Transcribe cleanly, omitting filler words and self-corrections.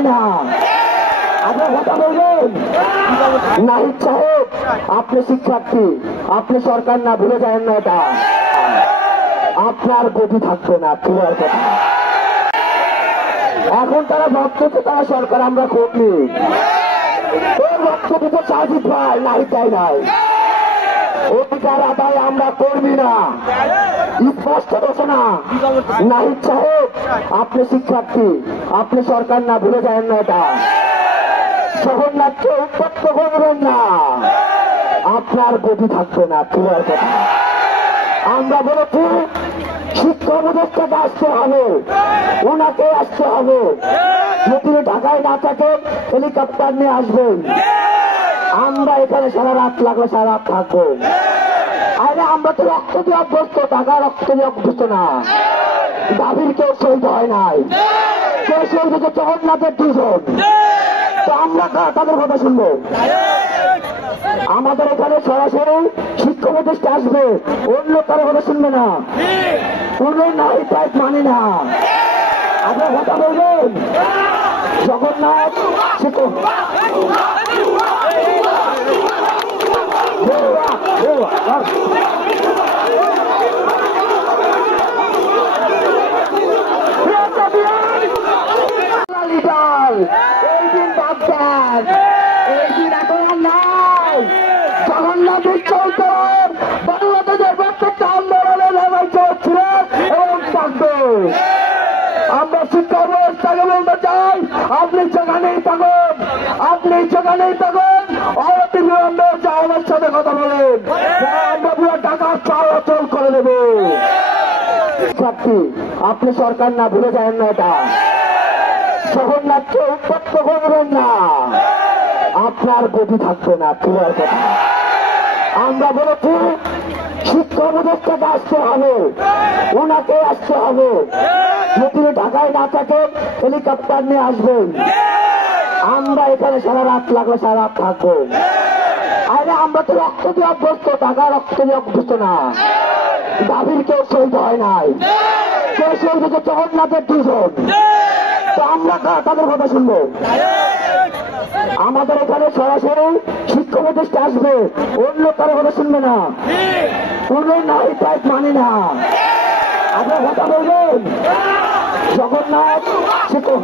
মানি না। আপনার কথা বলবেন নাহিদ সাহেব, আপনি শিক্ষার্থী, আপনি সরকার না, ভুলে যাবেন না এটা। আপনার গতি থাকবে না, ক্লিয়ার কথা। এখন তারা ভাবতেছে তারা সরকার, আমরা কর্মী। ওর বক্তব্য সাজিদ ভাই, নাহিদ চাই নাই। অধিকার আদায় আমরা কর্মী না, স্পষ্ট ঘোষণা। নাহিদ সাহেব, আপনি শিক্ষার্থী, আপনি সরকার না, ভুলে যাবেন না এটা। জগন্নাথকে উত্তপ্ত করবেন না, আপনার গতি থাকবে না, ক্লিয়ার কথা। আমরা বলেছি শিক্ষা উপদেষ্টাকে আসতে হবে, ওনাকে আসতে হবে। যদি ঢাকায় না থাকেন হেলিকপ্টার নিয়ে আসবেন, আমরা এখানে সারা রাত লাগলে সারা রাত থাকবো। আরে আমরা তো রক্ত দিয়ে অভ্যস্ত, টাকা রক্ত দিয়ে অভ্যস্ত না। দাবির কেউ শহীদ হয় নাই, কেউ শহীদ হচ্ছে জগন্নাথের দুজন। তো আমরা তাদের কথা শুনবো। আমাদের এখানে সরাসরি শিক্ষা উপদেষ্টা আসবে, অন্য কারো কথা শুনবে না। কোন নাহিদ সাহেব মানি না। আপনার কথা বলবেন জগন্নাথ শিক্ষক এই দিন বাদ দেন, এই দিন এখন আর নাই। জগন্নাথের চলতে বাংলাদেশের প্রত্যেকটা আন্দোলনে নেমে চলছিলেন এবং থাকবে। আমরা শিক্ষা ব্যবস্থাকে বলতে চাই, আপনি যেখানেই থাকুন, আপনি যেখানেই থাকুন, অতি বিলম্বে আমার সাথে কথা বলেন, আমরা পুরো টাকা চলাচল করে দেব। শিক্ষার্থী, আপনি সরকার না, ভুলে যাবেন না এটা। জগন্নাথকে উত্তপ্ত করবেন না, আপনার গতি থাকবে না, ক্লিয়ার কথা। আমরা বলেছি শিক্ষা উপদেষ্টাকে আসতে হবে, ওনাকে আসতে হবে। যদি ঢাকায় না থাকেন হেলিকপ্টার নিয়ে আসবেন, আমরা এখানে সারা রাত লাগলে সারা রাত থাকবো। আরে আমরা তো রক্ত দিয়ে অভ্যস্ত, টাকা রক্ত দিয়ে অভ্যস্ত না। দাবির কেউ শহীদ হয় নাই, কেউ শহীদ হচ্ছে জগন্নাথের দুজন। তো আমরা তাদের কথা শুনবো। আমাদের এখানে সরাসরি শিক্ষা উপদেষ্টা আসবে, অন্য কারো কথা শুনবে না। কোন নাহিদ সাহেব মানি না। আপনার কথা বলবেন জগন্নাথ শিক্ষক